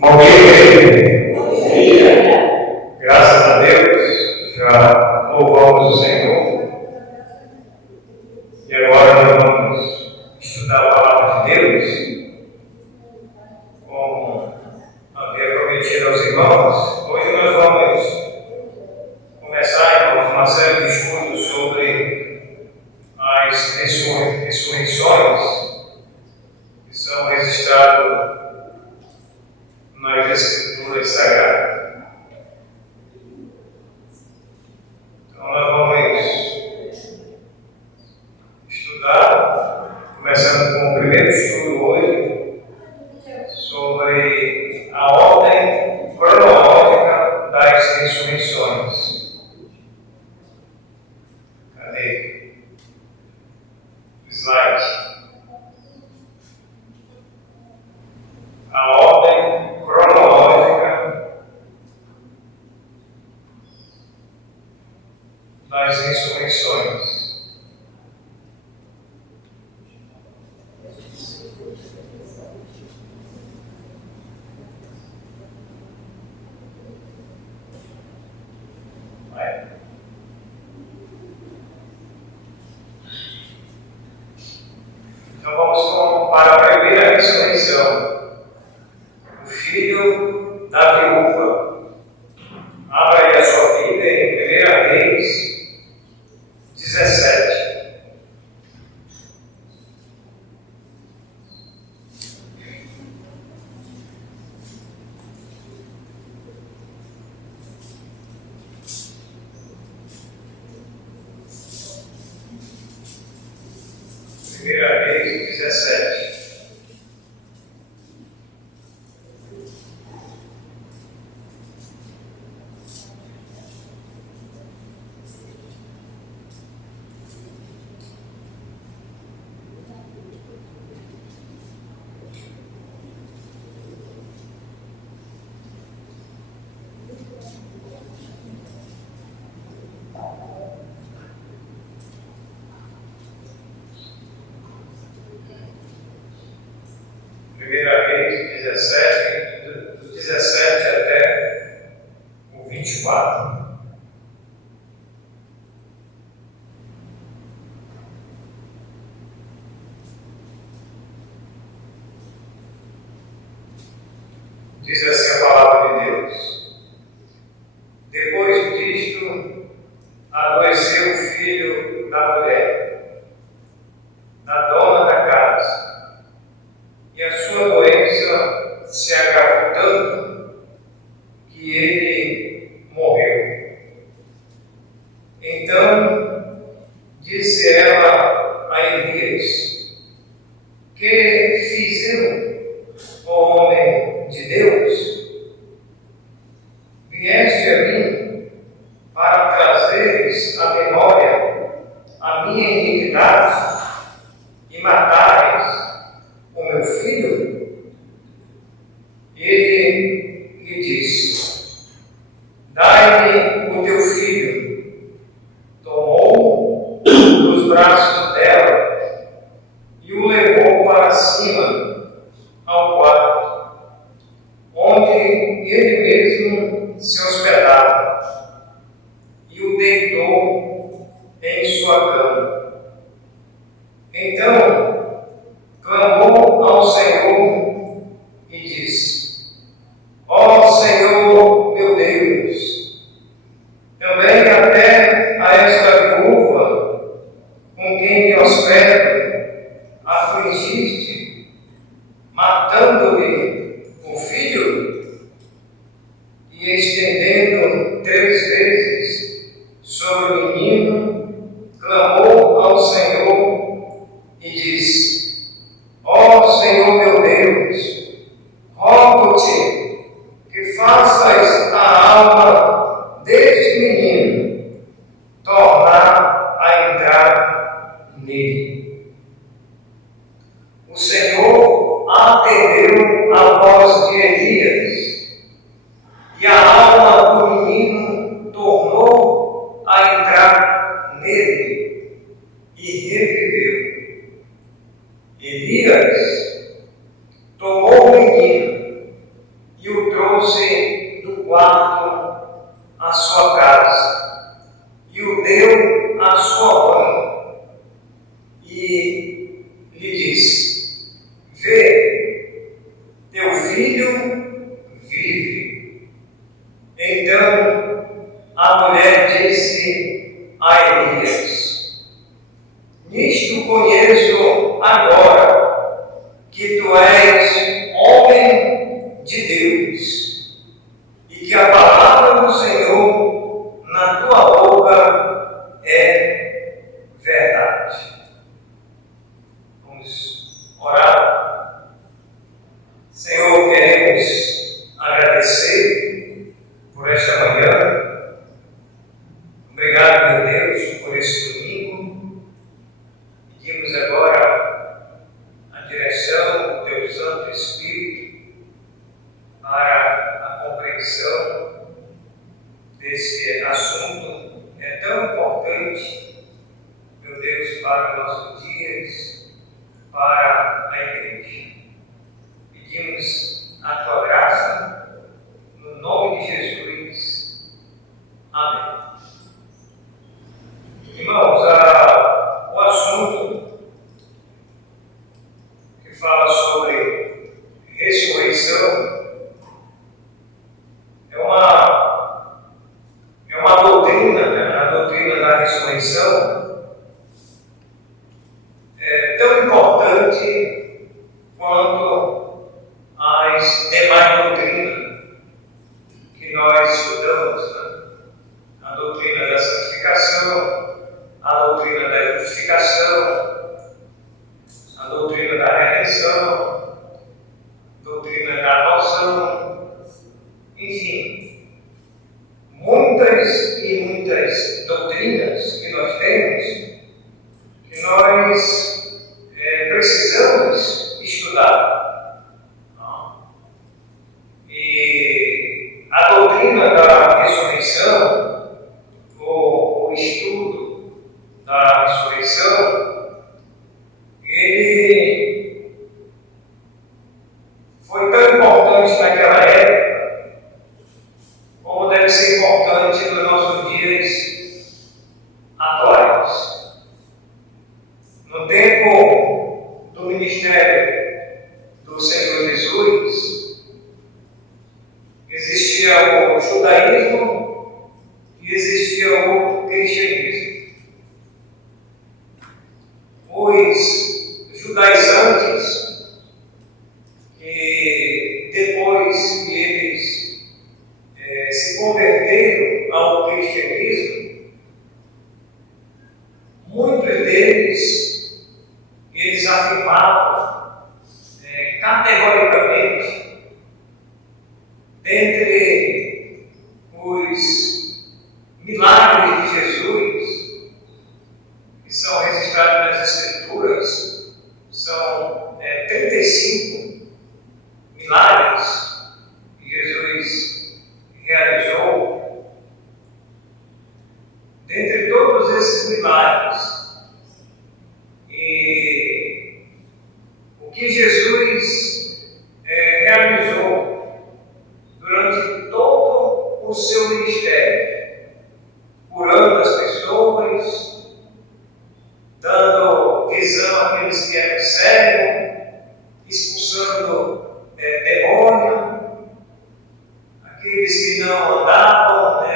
Bom dia, Bom dia. Graças a Deus, já louvamos o Senhor. E agora nós vamos estudar a palavra de Deus. Como havia prometido aos irmãos, hoje nós vamos começar, irmãos, uma série de estudos sobre as ressurreições que são registradas nas Escrituras Sagradas. Então nós vamos estudar, começando com o primeiro estudo hoje, sobre a ordem cronológica das ressurreições. Cadê? Slide. A ordem cronológica das ressurreições. Então vamos para a primeira ressurreição. O filho da viúva. Abra aí a sua Bíblia em 1 Reis 17. Primeira Reis 17. Primeira Reis 17, do 17 até o 24. Diz assim a palavra de Deus. Depois disto, adoeceu o filho da mulher, da dona da casa. E a sua doença se agravou tanto que ele morreu. Então disse ela a Elias: Que fiz eu, ó homem de Deus? Vieste a mim para trazeres à memória a minha iniquidade e matares o meu filho? Ele lhe disse: Dai-me o teu filho. Tomou dos braços dela e o levou para cima ao quarto, onde ele mesmo se hospedava, e o deitou em sua cama. Então clamou ao Senhor e disse: Ó Senhor meu Deus, também até a esta viúva com quem me hospedo afligiste, matando-lhe o filho? E estendendo 3 vezes sobre o menino, clamou ao Senhor e disse: Ó Senhor meu Deus, rogo-te que faças a alma deste menino tornar a entrar nele. O Senhor atendeu a voz de Elias, e a alma do menino tornou a entrar nele, e reviveu. Elias tomou o menino e o trouxe do quarto à sua casa e o deu à sua mãe e lhe disse: vê, teu filho vive. Então a mulher disse a Elias: nisto conheço agora que tu és homem de Deus e que a palavra do Senhor na tua boca é verdade. Vamos orar. Senhor, queremos agradecer por esta manhã. Obrigado, meu Deus, por esse domingo. Pedimos agora a direção do Teu Santo Espírito para a compreensão desse assunto tão importante, meu Deus, para os nossos dias, para a igreja. Pedimos a Tua graça, no nome de Jesus. Amém. Irmãos, o assunto que fala sobre ressurreição é uma doutrina, né? A doutrina da ressurreição é tão importante quanto as demais doutrinas que nós estudamos, né? A doutrina da santificação, a doutrina da justificação, a doutrina da redenção, a doutrina da adoção, enfim, muitas e muitas doutrinas que nós temos, que nós precisamos estudar. E a doutrina da ressurreição, o estudo da ressurreição, ele foi tão importante naquela época, como deve ser importante nos nossos dias atuais. No tempo do ministério do Senhor Jesus, existia o judaísmo e existia o cristianismo. Os judaizantes, que depois que eles se converteram ao cristianismo, muitos deles, eles afirmavam categoricamente, dentre os milagres de Jesus, que são registrados nas Escrituras, são 35 milagres que Jesus realizou. Dentre todos esses milagres, e o que Jesus realizou durante todo o seu ministério, curando as pessoas, dando visão àqueles que eram cegos, expulsando demônio, aqueles que não andavam,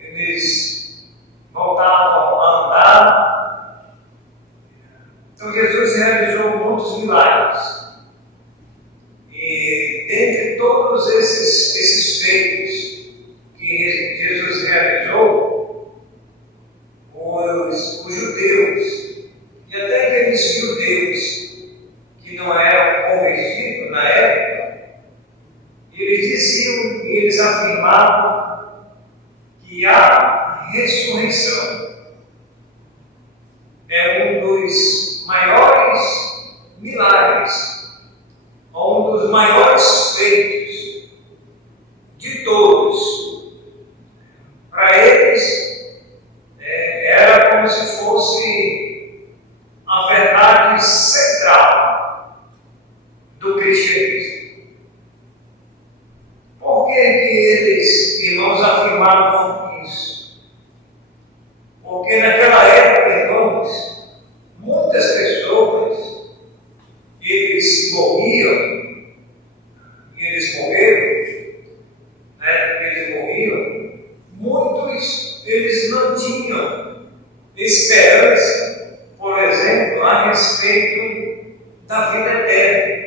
eles voltavam a andar. Então Jesus realizou muitos milagres. E dentre todos esses feitos que Jesus realizou, os judeus, e até aqueles judeus que não eram convertidos na época, eles diziam e eles afirmavam que a ressurreição é um dos maiores milagres, um dos maiores feitos de todos. Para eles, era como se fosse a verdade central do cristianismo. que eles, irmãos, afirmavam isso? Porque naquela época, irmãos, muitas pessoas, eles morriam, e eles morreram, né? Eles morriam, muitos, eles não tinham esperança, por exemplo, a respeito da vida eterna.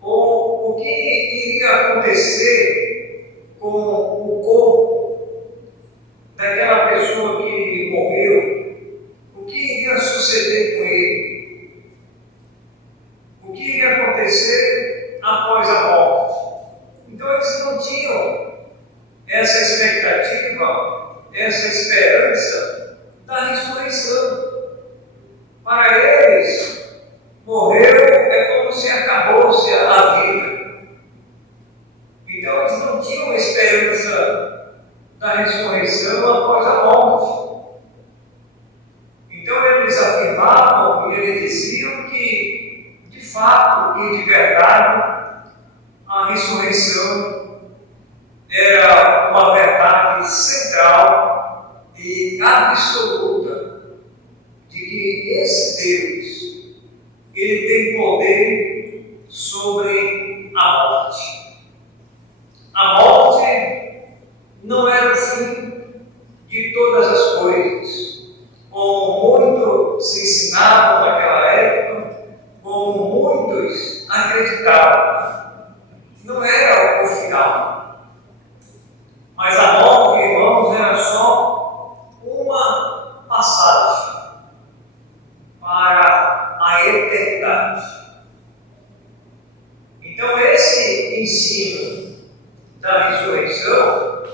Ou o que iria acontecer com o corpo daquela pessoa que morreu? O que iria suceder com ele? O que iria acontecer após a morte? Então eles não tinham essa expectativa, essa esperança da ressurreição. Para eles, morreu é como se acabou-se a vida. Então eles não tinham esperança da ressurreição após a morte. Então eles afirmavam e eles diziam que, de fato e de verdade, a ressurreição era uma verdade central e absoluta de que esse Deus, ele tem poder sobre a morte. A morte não era o fim de todas as coisas, como muito se ensinava naquela época, como muitos acreditavam. Não era o final. Mas a morte, irmãos, era só uma passagem para a eternidade. Então esse ensino da ressurreição,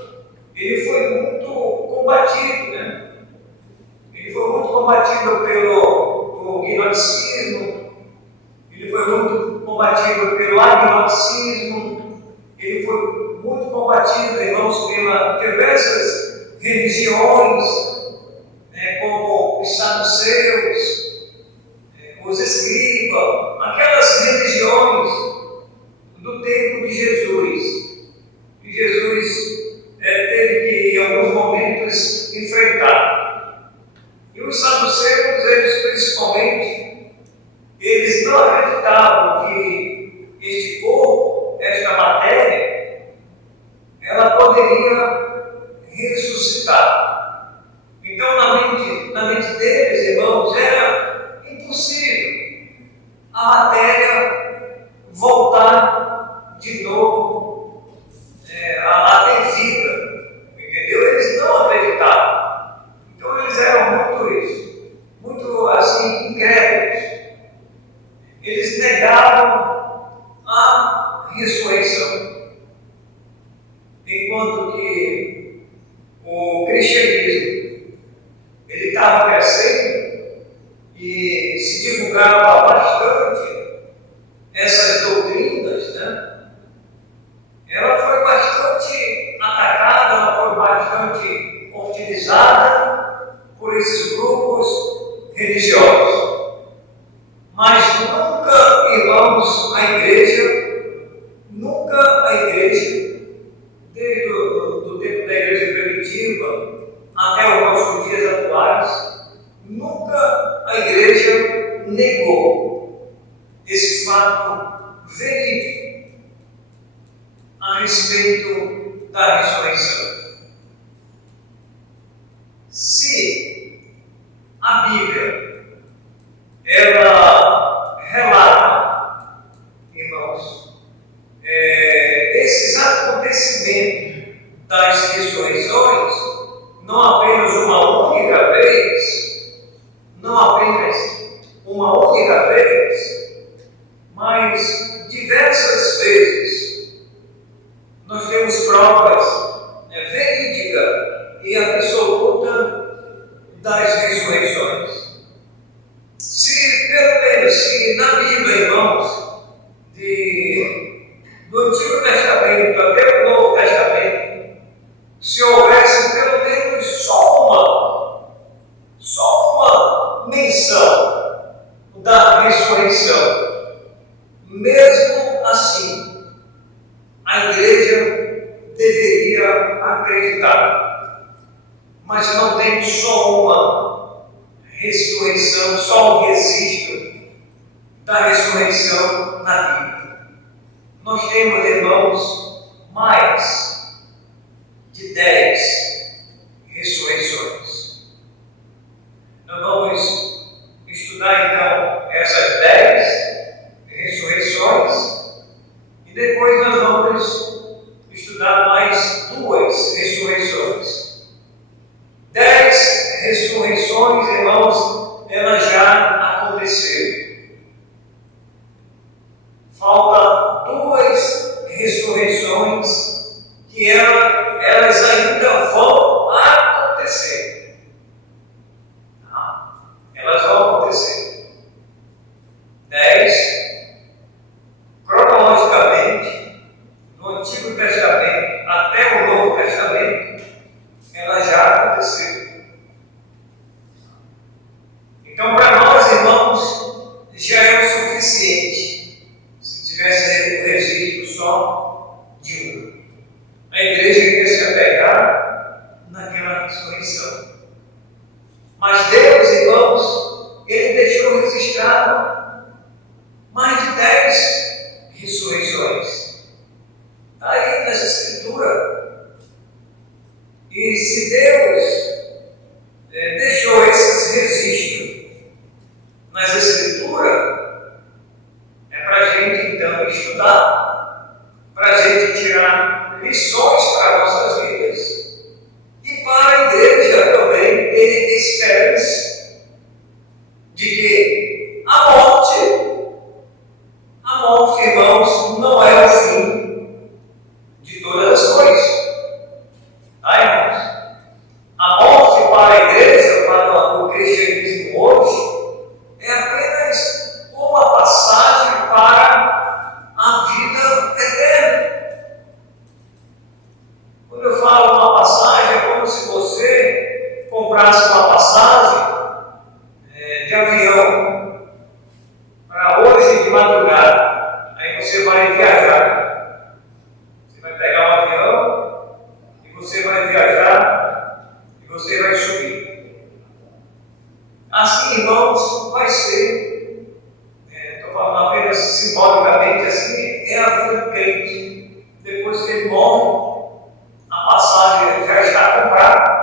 ele foi muito combatido, né? Ele foi muito combatido pelo gnosticismo, ele foi muito combatido pelo agnosticismo, ele foi muito combatido, irmãos, pelas diversas religiões, né, como os saduceus, os escribas, aquelas religiões do tempo de Jesus. E Jesus teve que, em alguns momentos, enfrentar. E os saduceus, eles principalmente, eles não acreditavam que este corpo, esta matéria, ela poderia ressuscitar. Então, na mente deles, irmãos, era impossível a matéria voltar de novo a ter vida, entendeu? Eles não acreditavam. Então eles eram muito assim, incrédulos. Eles negavam a ressurreição. Enquanto que o cristianismo, ele estava crescendo e se divulgava bastante essas doutrinas, né? Ela foi bastante atacada, ela foi bastante hostilizada por esses grupos religiosos. Mas nunca, irmãos, a igreja, desde o tempo da igreja primitiva até os nossos dias atuais, nunca a igreja negou esse fato verídico a respeito da ressurreição. Se a Bíblia ela relata, irmãos, esses acontecimentos das ressurreições, não apenas uma única vez, mas diversas vezes, nós temos provas verídicas e absolutas das ressurreições. Se na Bíblia, irmãos, do Antigo Testamento até o Novo Testamento, se houvesse pelo menos só uma menção da ressurreição, mesmo assim, a igreja deveria acreditar. Mas não tem só uma ressurreição, só um registro da ressurreição na Bíblia. Nós temos, irmãos, mais de 10 ressurreições. Nós vamos estudar então essas 10 ressurreições e depois nós vamos estudar mais 2 ressurreições. 10 ressurreições, irmãos, elas já aconteceram. Falta 2 ressurreições que elas ainda vão acontecer. Elas vão acontecer. 10, cronologicamente, no Antigo Testamento até o Novo Testamento, elas já aconteceram. Então, para nós, irmãos, já é o suficiente se tivesse o registro só de uma. A igreja iria se apegar naquela ressurreição. Mas Deus, irmãos, Ele deixou registrado mais de 10 ressurreições. Está aí nessa Escritura. E se Deus deixou esses registros nas Escrituras, é para a gente então estudar, para a gente tirar lições para nossas vidas e para a igreja também ter esperança de que a morte, irmãos, não é o fim de todas as coisas. Tá, irmãos? A morte para a igreja, para o cristianismo hoje, é apenas uma passagem para a vida eterna. Quando eu falo uma passagem, é como se você comprasse uma passagem de avião para hoje de madrugada. Aí você vai viajar. Você vai pegar um avião e você vai viajar e você vai subir. Assim, irmãos, vai ser, estou falando apenas simbolicamente assim, é a vida do crente. Depois que ele morre, a passagem já está comprada,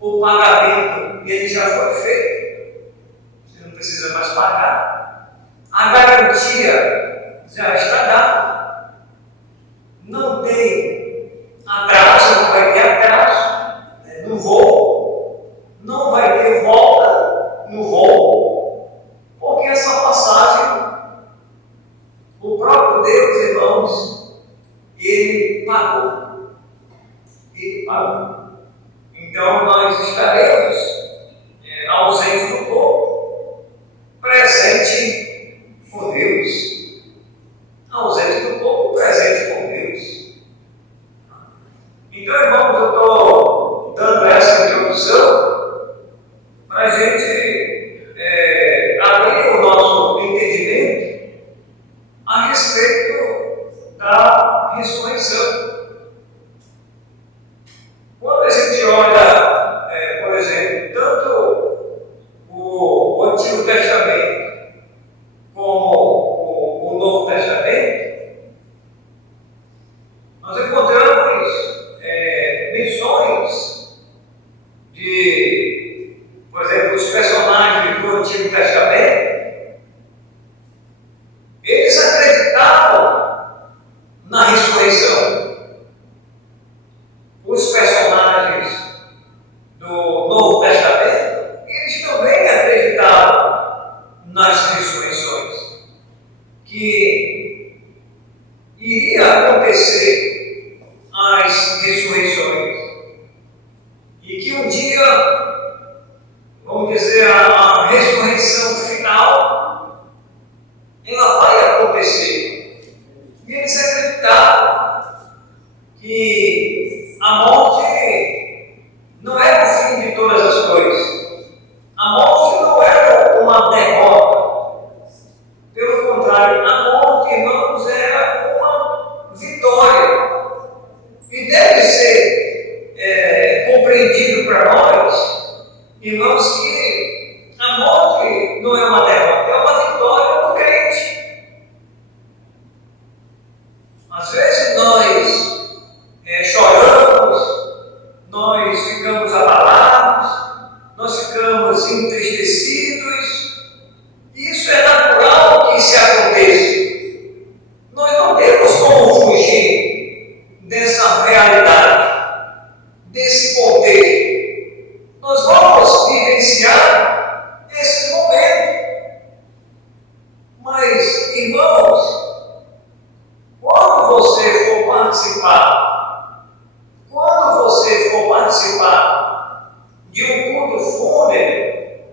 o pagamento ele já foi feito. Você não precisa mais pagar. A garantia já está dada. Não tem atraso, não vai ter atraso no voo. Não vai ter volta no voo. Porque essa passagem, o próprio Deus, irmãos, Ele pagou. Ele pagou. Então nós estaremos ausentes do corpo, presente com Deus. Ausente do corpo, presente com Deus. Então, irmãos, eu estou dando essa introdução para a gente abrir o nosso entendimento a respeito da ressurreição. Quando a gente olha, por exemplo, tanto o Antigo Testamento como o Novo Testamento, nós encontramos menções de, por exemplo, os personagens do Antigo Testamento. Eles acreditavam na ressurreição. Os personagens do Novo Testamento, eles também acreditavam nas ressurreições, que iria acontecer as ressurreições, e que um dia, vamos dizer, a ressurreição final, ela vai acontecer. E eles acreditavam que a morte não era o fim de todas as coisas. A morte não era uma derrota. Pelo contrário, a morte, irmãos, era uma vitória. participar, quando você for participar de um culto fúnebre,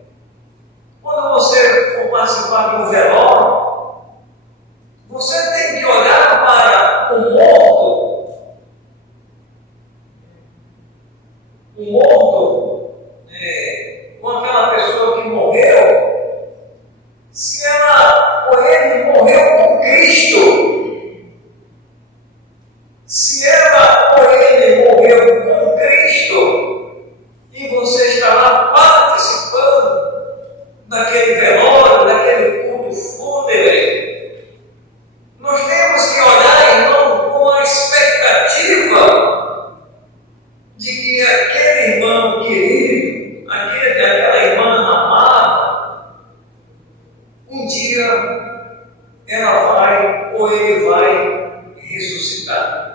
quando você for participar de um velório, você tem que olhar para o morto. O morto, com aquela pessoa que morreu, se ela ou ele morreu com Cristo, se ela ou ele morreu com Cristo, e você está lá participando daquele velório, daquele culto fúnebre, nós temos que olhar, irmão, com a expectativa de que aquele irmão querido, aquela irmã amada, um dia ela vai ou ele vai ressuscitar.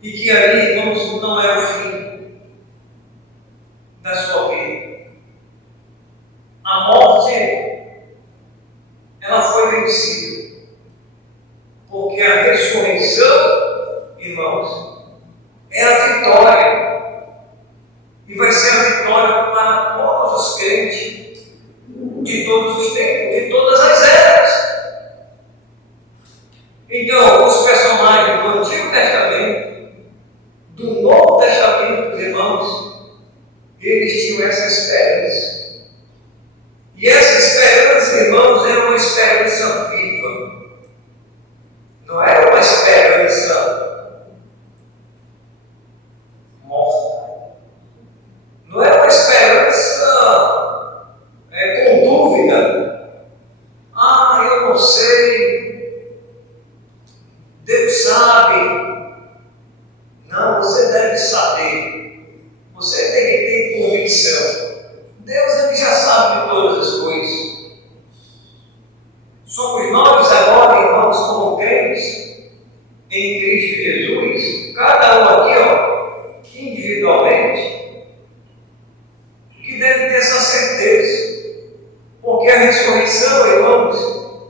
E que ali, irmãos, não é o fim da sua vida. A morte, ela foi vencida. Porque a ressurreição, irmãos, é a vitória. E vai ser a vitória para todos os crentes, de todos os tempos, de todas as eras. Então, os personagens do Antigo Testamento, do Novo Testamento, irmãos, eles tinham essa esperança. E essa esperança, irmãos, era uma esperança viva. Não era uma esperança morta. Não era uma esperança com dúvida. Ah, eu não sei. Deus sabe. Não, você deve saber. Você tem que ter convicção. Deus, ele já sabe de todas as coisas. Somos nós agora, irmãos, como crentes em Cristo Jesus, cada um aqui, individualmente, que deve ter essa certeza. Porque a ressurreição, irmãos,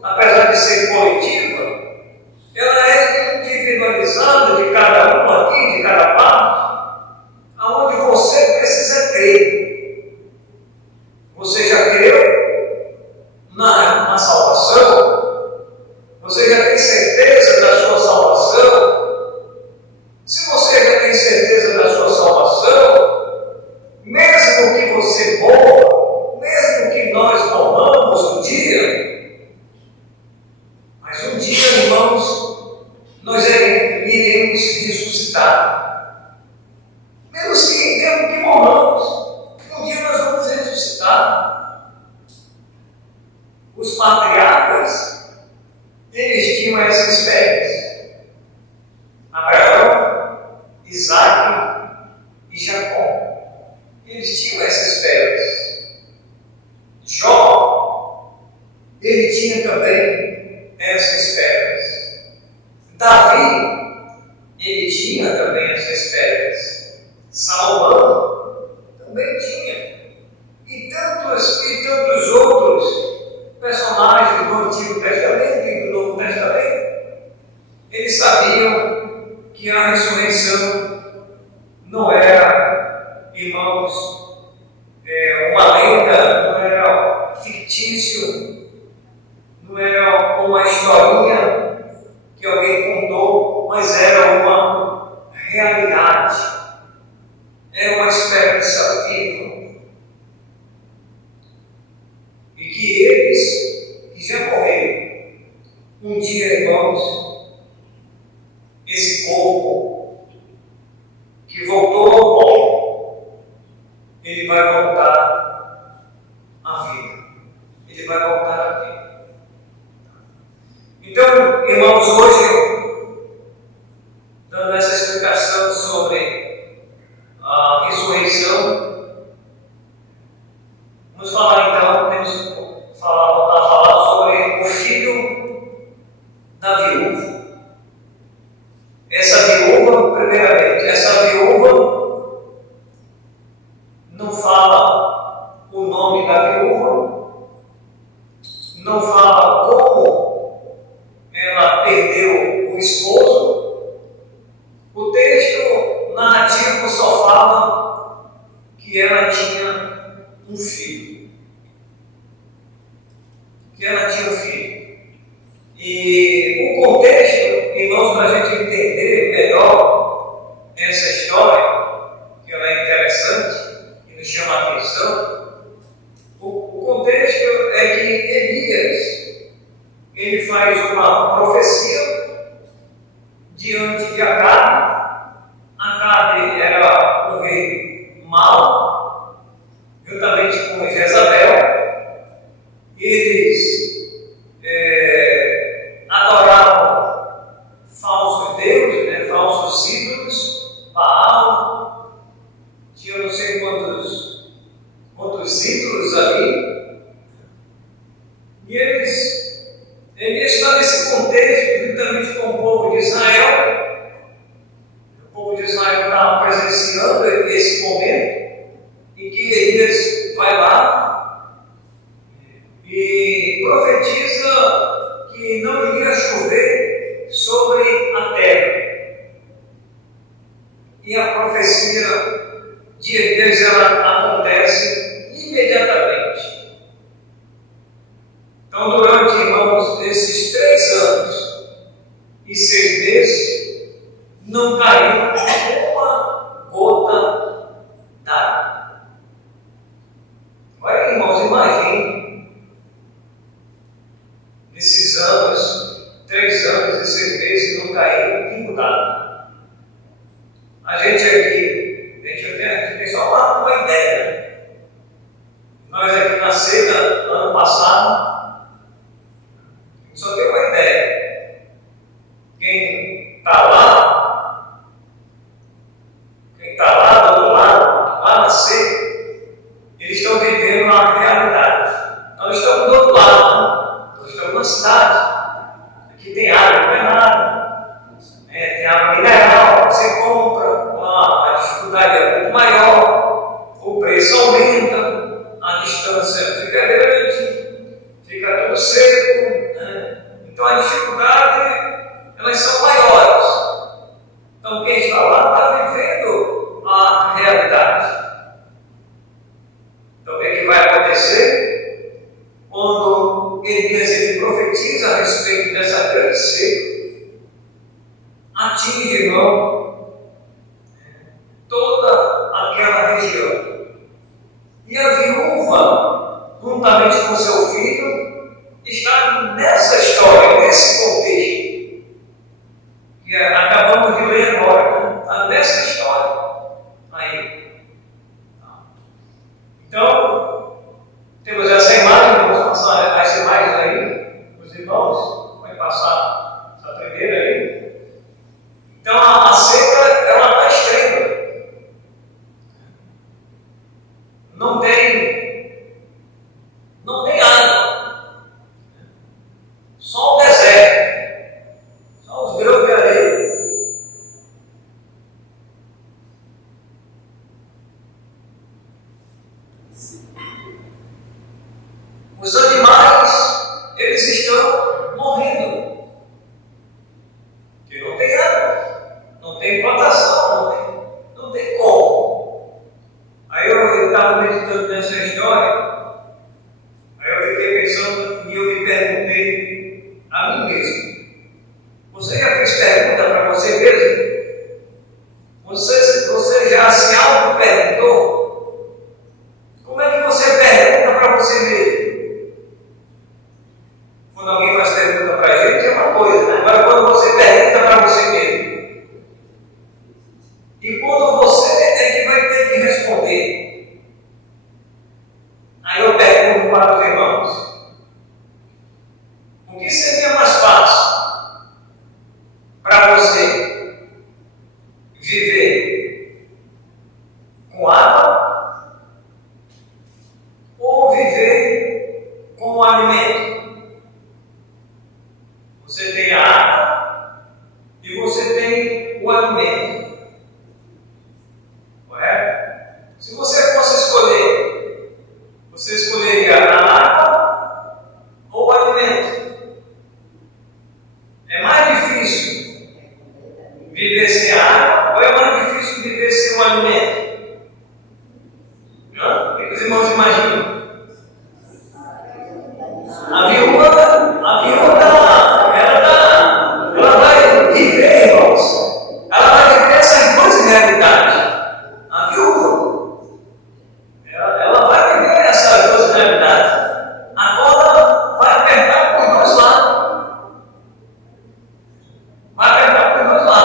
apesar de ser coletiva, ela é individualizada de cada um aqui, de cada parte, aonde você precisa crer. Você já creu na salvação? Você já tem certeza da sua salvação? Se você já tem certeza da sua salvação, mesmo que você morra, mesmo que nós morramos um dia, mas um dia, irmãos, nós iremos ressuscitar. Mesmo que morramos, um dia nós vamos ressuscitar. Os patriarcas, eles tinham essa esperança. Abraão, Isaac e Jacó, eles tinham essa esperança. Jó, ele tinha também essa esperança. Davi, ele tinha também essa esperança. Salomão também tinha. E tantos outros personagens do Antigo Testamento e do Novo Testamento, eles sabiam que a ressurreição não era, irmãos, uma lenda, não era fictício, não era uma historinha que alguém contou, mas era uma realidade, era uma esperança viva. E que eles, que já morreram, um dia, irmãos, esse corpo que voltou ao pó, ele vai voltar à vida. Ele vai voltar à vida. Então, irmãos, hoje, dando essa explicação sobre a ressurreição, vamos falar então, voltar a falar sobre o filho da viúva. Essa viúva, primeiramente, essa viúva não fala o nome da viúva, não fala como ela perdeu o esposo, diante de Acabe. Acabe era um rei mau, juntamente com Jezabel. Eles adoravam falsos deuses, né, falsos ídolos, Baal, tinha não sei quantos ídolos ali. E eles estavam nesse contexto, juntamente com o povo de Israel. O povo de Israel estava presenciando esse momento em que Elias vai lá e profetiza que não iria chover sobre a terra. E a profecia de Elias ela acontece imediatamente. Então, durante, irmãos, esses 3 anos e 6 meses, não caiu uma gota d'água. Agora, irmãos, imagine nesses anos, 3 anos e 6 meses, não caiu um pingo d'água. A gente aqui, tem só uma ideia, né? Nós aqui na Seda, ano passado, só tem uma ideia. Quem está lá do outro lado, lá na Seda, eles estão vivendo uma realidade. Nós estamos do outro lado, nós estamos na cidade. Aqui tem água, não é nada. Tem água mineral, você compra, a dificuldade é muito maior, o preço aumenta, a distância fica grande, fica tudo seco. Então a dificuldade, elas são maiores. Então quem está lá está vivendo a realidade. Então o que vai acontecer? Quando Elias ele profetiza a respeito dessa grande seca, atinge, irmão, toda aquela região. E a viúva, juntamente com seu filho, está nessa história, nesse contexto, que acabamos de ler agora, está nessa história aí. Então, temos essa imagem, vamos passar as imagens aí, os irmãos, vai passar essa primeira aí. Então, a seca, ela está extrema. Não tem água. Só o deserto. Só os grãos de areia. Os animais, eles estão morrendo. Porque não tem água. Não tem plantação. Não tem como. Aí eu estava meditando nessa história. Aí eu fiquei pensando e eu me perguntei a mim mesmo. Você já fez pergunta para você mesmo? Você já se auto-perguntou? Como é que você pergunta para você mesmo? Quando alguém faz pergunta para a gente é uma coisa, né? Agora quando você pergunta para você mesmo. E quando você é que vai ter que responder. Aí eu pergunto para os irmãos: o que seria mais fácil para você viver com água ou viver com o alimento? Você tem a água e você tem o alimento. Correto? Se você fosse escolher, você escolheria a água ou o alimento? É mais difícil viver sem água ou é mais difícil viver sem o alimento? O que os irmãos imaginam? A viúva, ela vai viver, irmãos. Ela vai viver essas duas realidades. A viúva, ela vai viver essas duas realidades. Agora vai apertar por 2 lados. Vai apertar por 2 lados.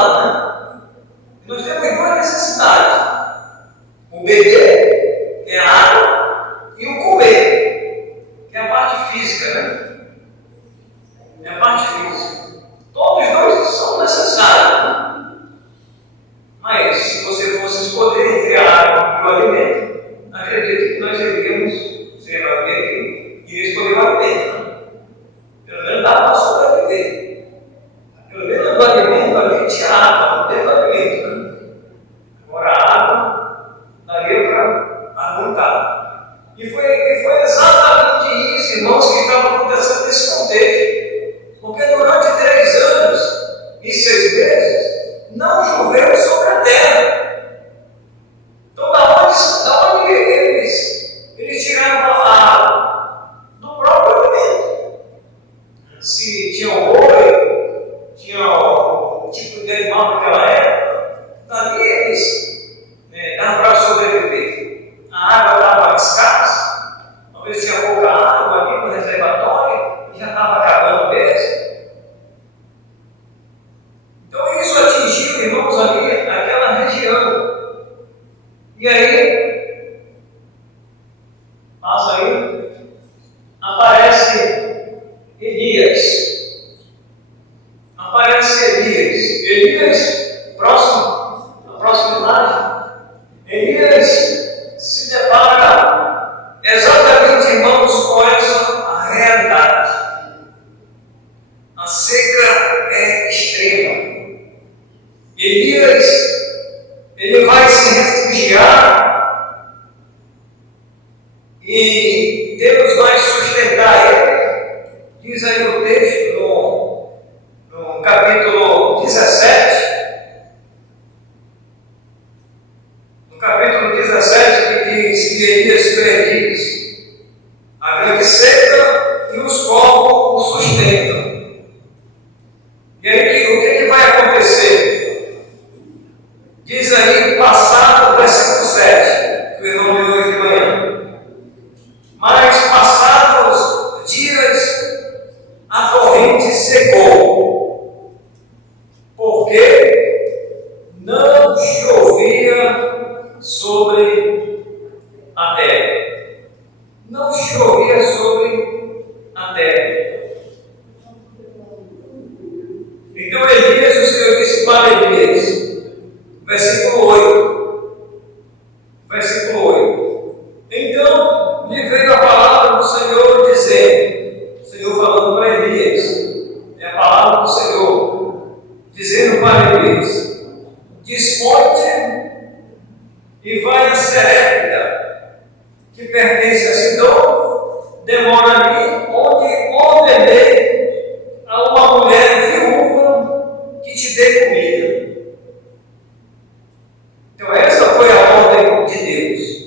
Mas se você fosse escolher entre a água e o alimento, acredito que nós iríamos, você vai ver que iria escolher o alimento. Né? Pelo menos dá para sobreviver. Pelo menos o alimento ali tinha água, dentro do alimento. Né? Agora a água daria para aguentar. E foi exatamente isso, irmãos, que estava acontecendo nesse contexto. Porque durante 3 anos e 6 meses, não choveu sobre a terra. Então, da onde eles tiraram a água? Do próprio alimento. Se tinha boi, tinha um tipo de animal naquela época, dali eles davam para sobreviver. A água estava escassa, talvez tinha pouca água ali no reservatório, e já estava acabando mesmo. Então isso atingiu, irmãos, ali, aquela região. E aí, passa aí, aparece Elias. Elias, a próxima imagem. Elias se depara exatamente, irmãos, com essa realidade. A seca é extrema. Elias, ele vai se refugiar e Deus vai sustentar ele. Diz aí o texto no capítulo 17. No capítulo 17 que diz que Elias prediz a grande seca e os povos o sustentam. E aí o que vai acontecer? Diz aí, passado, versículo 7, que o irmão leu hoje de manhã. Mas passados dias, a corrente secou, porque não chovia sobre a terra. Não chovia sobre a terra. Então Elias, o Senhor disse para Elias, versículo 8. Então lhe veio a palavra do Senhor dizendo, o Senhor falando para Elias, é a palavra do Senhor, dizendo para Elias, dispõe-te e vai a Serepta, que pertence a Sidom, demora ali, onde ordenei a uma mulher viúva que te dê comida. Então essa foi a ordem de Deus.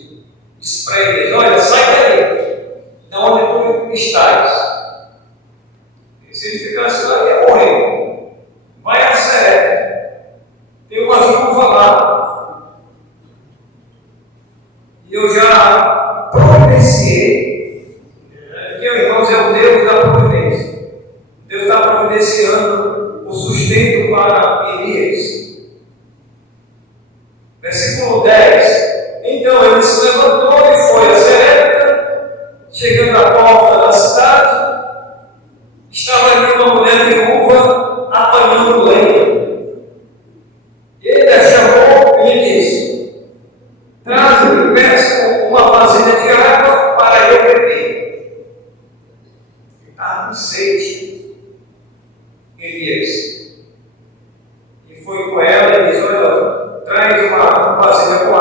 Diz para eles, olha, sai daí, de onde tu estás. E se ele ficasse lá, ele ia morrer. Vai a Serepta. Tem uma viúva lá. E eu já providenciei, que irmãos, é o Deus da providência. Deus está providenciando o sustento para Elias. Versículo 10. Então ele se levantou e foi a Serepta. Chegando à porta da cidade, estava ali uma mulher viúva apanhando lenha. Ele a chamou e lhe disse, traze-me, peço uma vasilha de água para eu beber. Estava com sede, Elias. E foi com ela e disse, olha, traz uma vasilha com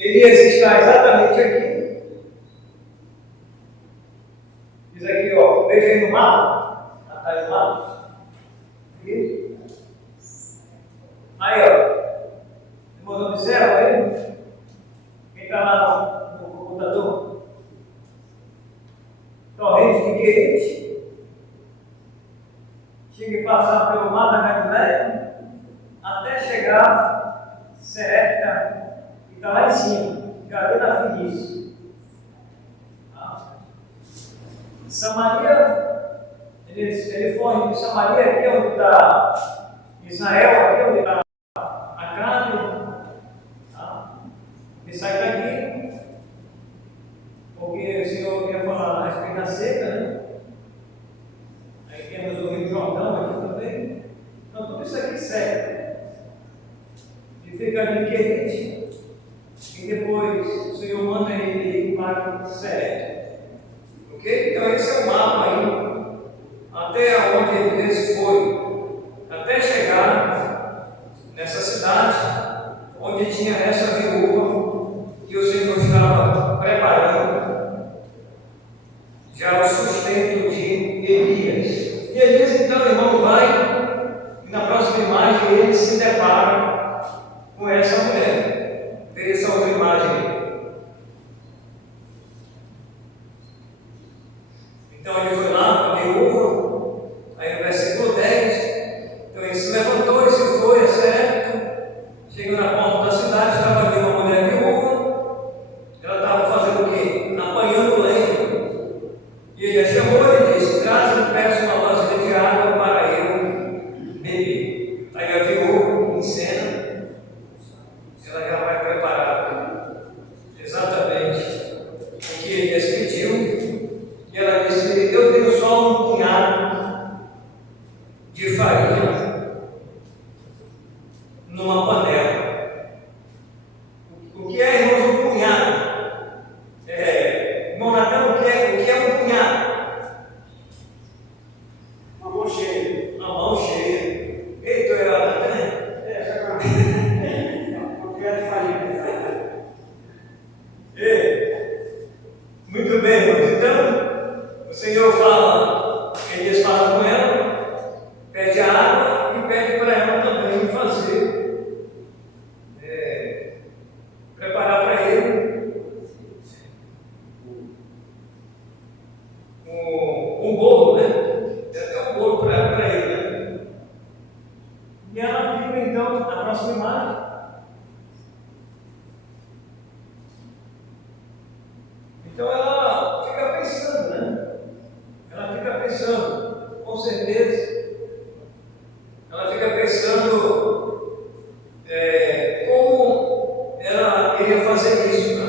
Elias está exatamente aqui. Diz aqui, ó, veja aí no mapa. Atrás do mapa. Aqui. Aí, ó. Irmãos, observa aí. Quem está lá no computador? Torrente de Querite. Chega e passar pelo mar da Galileia até chegar a Serepta, que está lá em cima, já na Fenícia. Samaria, ele foi de Samaria, aqui onde está Israel, aqui onde está Acabe. Ele sai daqui, porque o Senhor ia falar a respeito da seca, né? Aí temos o Rio Jordão aqui também. Então, tudo isso aqui segue. Ele fica ali em Querite, e depois o Senhor manda ele ir para Serepta. Ok? Então, esse é o mapa aí, até onde Elias foi, até chegar nessa cidade, onde tinha essa viúva que o Senhor estava preparando já o sustento de Elias. E Elias, então, irmão, vai, e na próxima imagem ele se depara com essa mulher. Veja essa outra imagem aí. Então ele foi lá com a viúva, aí no versículo 10, então ele se levantou e se foi a Serepta, chegou na porta da cidade, estava ali uma mulher viúva, ela estava fazendo o quê? Apanhando lenha. E ele a chamou e disse: traz-me, peço uma vasilha de água para eu beber. Aí a viúva, em cena, ela já vai preparar exatamente o que Elias pediu. E ela disse: eu tenho só um punhado de farinha numa panela. O que é, irmãos, um punhado? Irmão Natan, o que é um punhado? Uma mão cheia. Uma mão cheia. Eita, eu era Natan? Uma colher de farinha. Muito bem, irmãos. Então, o Senhor fala, Elias fala com ela, pede a água e pede para ela também fazer, preparar para ele um bolo, né? Até um bolo para ele, né? E ela fica então, na próxima imagem. Então ela fica pensando, né? Ela fica pensando, com certeza, ela fica pensando como ela iria fazer isso, né?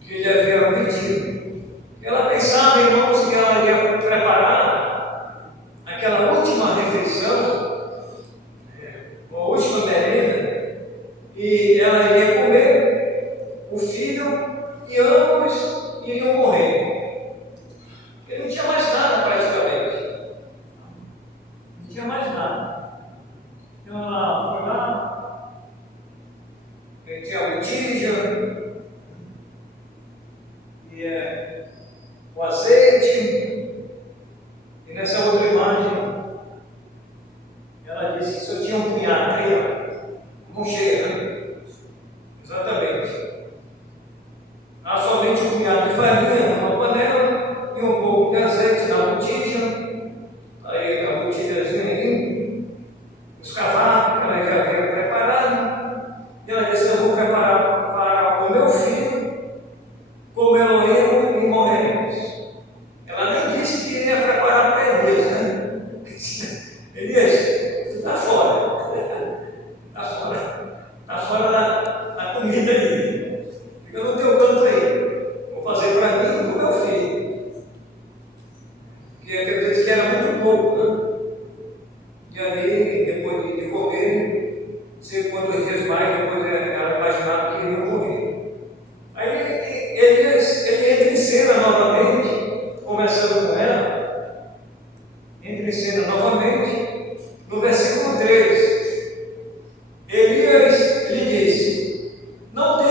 Que ele havia pedido. Ela pensava, irmãos, que ela ia preparar aquela última refeição, a última merenda, e ela iria comer o filho e ambos iriam morrer. Ele não tinha mais nada praticamente. Não tinha mais nada. Então ela foi lá, tinha a botija, e o azeite, e nessa outra imagem ela disse que só tinha um punhado aí, ó, mão cheia, né? Exatamente. Há somente um punhado de farinha numa panela e um pouco de azeite na botija. Aí a botijazinha aí, os cavalos que ela já havia preparado. E ela disse: eu vou preparar para o meu filho, comê-lo-eu e morreremos. Ela nem disse que iria preparar para Elias, né? Elias, tu está fora. Está fora da comida aí. Fica no teu canto aí. Vou fazer para mim e para o meu filho. Porque acredito que era muito pouco, né? E ali, depois de comer, sei quantos dias mais, depois ela imaginava que iria morrer. Aí ele entra em cena novamente, conversando com ela. Entra em cena novamente, no versículo 3. Elias lhe disse: não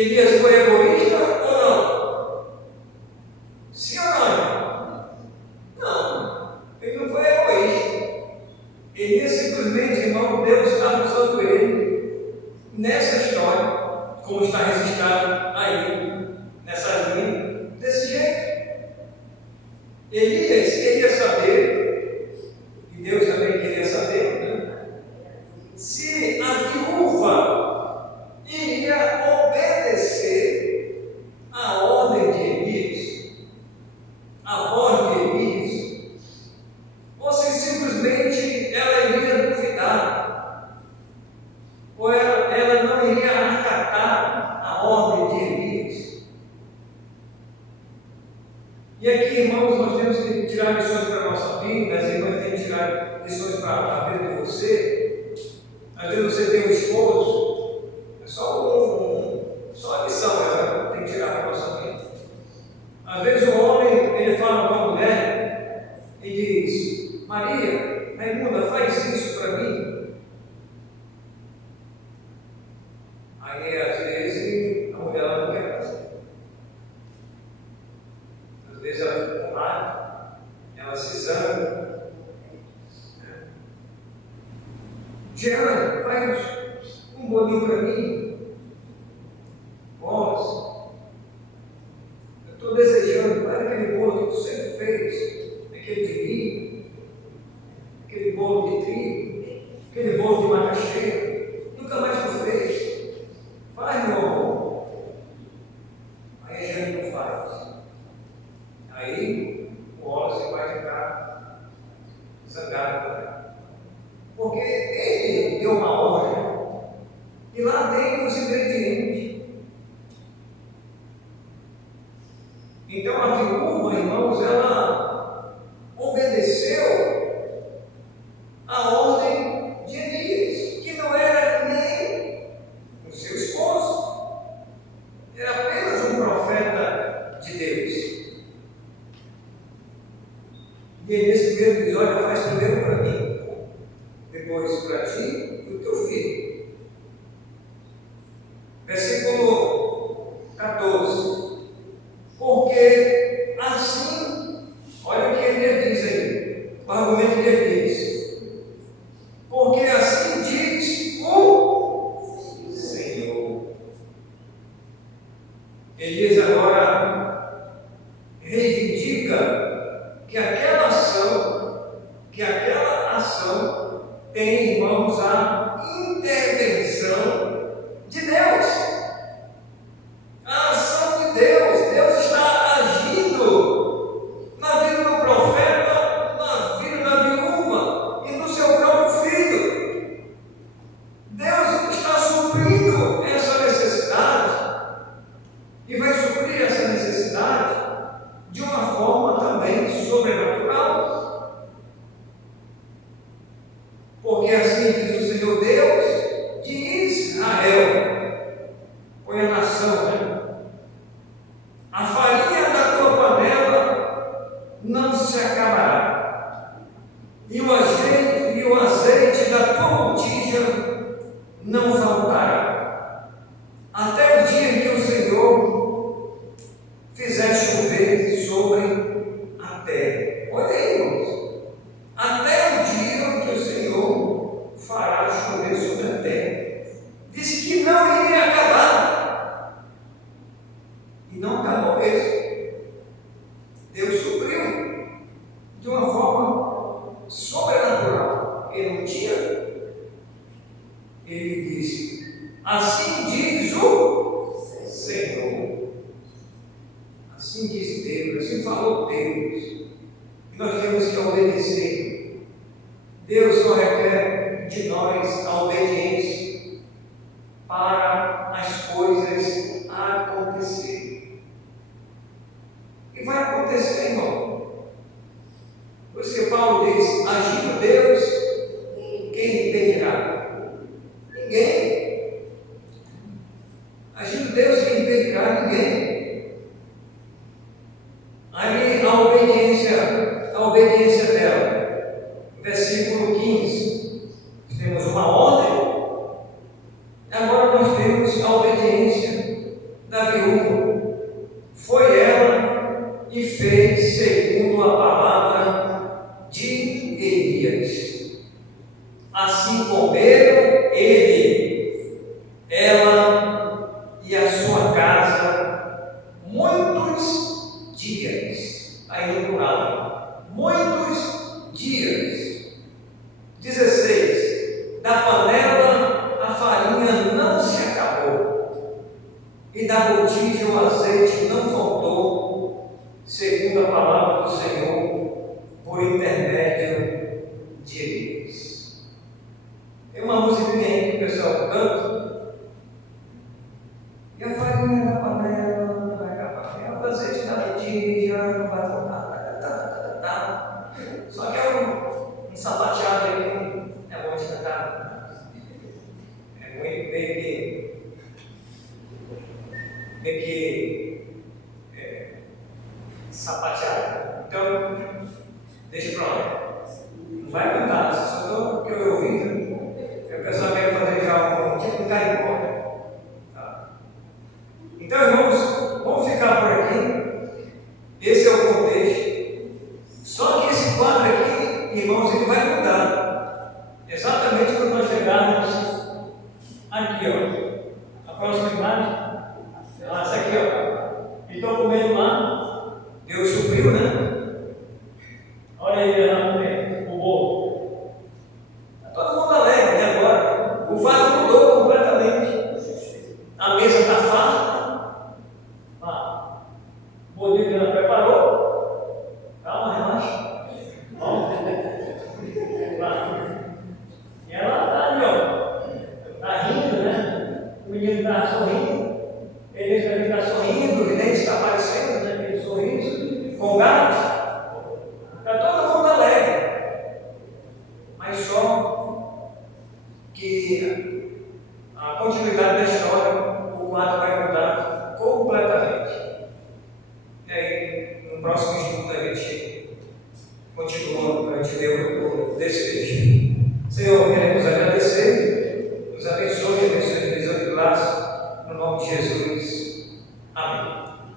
Elias foi egoísta ou não? Sim ou não? Não, ele não foi egoísta. Elias simplesmente, irmão, Deus estava usando ele nessa história, como está registrado aí, nessa linha, desse jeito. Elias queria saber, e Deus também queria saber, né? Se a viúva iria obedecer à ordem de Elias, à voz de Elias, ou se simplesmente ela iria duvidar, ou ela não iria acatar a ordem de Elias. E aqui, irmãos, nós temos que tirar lições para a nossa vida, as irmãs têm que tirar lições para a vida de você. Às vezes você tem um esposo, é só a lição, né? Tem que tirar para a nossa vida. Às vezes o homem, ele fala com a mulher e diz: Maria, Raimunda, faz isso para mim. Aí, às vezes, a mulher não quer fazer. Às vezes ela fica com raiva, ela se zanga. Jean, faz um bolinho para mim. Nossa, eu estou desejando, faz aquele bolo que tu sempre fez, aquele de milho, aquele bolo de trigo, aquele bolo de macaxeira, nunca mais tu fez. Faz, meu amor. Aí a gente não faz. Aí o Wallace vai ficar zangado também. Porque ele deu uma ordem e lá tem os ingredientes. Então a viúva, irmãos, ela obedeceu a ordem de Elias, que não era nem o seu esposo, era apenas um profeta de Deus. E Elias primeiro diz: olha, faz primeiro para mim, depois para ti e o teu filho. Versículo 14. Porque assim, olha o que ele diz aí, o argumento que ele diz. Porque assim diz o Senhor. Elias agora reivindica que aquela ação tem, irmãos, a intervenção de Deus. A ação de Deus. Deus está agindo na vida do profeta, na vida da viúva e no seu próprio filho. Deus está suprindo essa necessidade e vai suprir essa necessidade de uma forma também sobrenatural. Porque assim diz o Senhor Deus de Israel, foi a nação, né? A farinha da tua panela não se acabará, e o azeite da tua botija não faltará, até o dia em que o Senhor fizer chover sobre a terra. Olha aí, irmãos, até o dia que o Senhor fará chover sobre a terra. Disse que não iria acabar. E não acabou mesmo. Deus supriu de uma forma sobrenatural. Ele não tinha. Ele disse: assim diz o Senhor. Assim diz Deus, assim falou Deus. E nós temos que obedecer. Deus só requer de nós a obediência para as coisas acontecerem. E vai acontecer, irmão. Por isso que Paulo diz: agindo Deus, quem impedirá? Ninguém. Agindo Deus, quem impedirá? Ninguém. Aí a obediência dela, versículo 15, temos uma ordem, agora nós temos a obediência da botija o azeite não faltou, segundo a palavra do Senhor, por intermédio de Elias. Tem uma musiquinha aí que o pessoal canta, e a farinha da panela não vai acabar, o azeite da botija não vai faltar, só que é um sapateado aí, não é bom de cantar, é muito meio que sapateado. Então, deixa pra lá. Não vai cantar, só que eu ouvi, o pessoal quer fazer já um tipo de carimbó. Tá? Então, irmãos, vamos ficar por aqui. Esse é o contexto. Só que esse quadro aqui, irmãos, ele vai mudar. Exatamente quando nós chegarmos aqui, ó. A próxima imagem. Essa aqui, ó. Estou comendo lá. Deus supriu, né? Olha aí, lá no o bolo. Está todo mundo alegre, né? Agora. O vaso mudou completamente. A mesa está farta. O bolinho que ela preparou. Calma, relaxa. Vamos. E ela está ali, ó. Está rindo, né? O menino está sorrindo. Ele está sorrindo, os dentes estão aparecendo, né? Aquele sorriso, com gatos. Está todo mundo alegre. Mas só que a continuidade da história, o quadro vai mudar completamente. E aí, no próximo estudo, a gente continua, a gente vê o desfecho. Senhor, queremos agradecer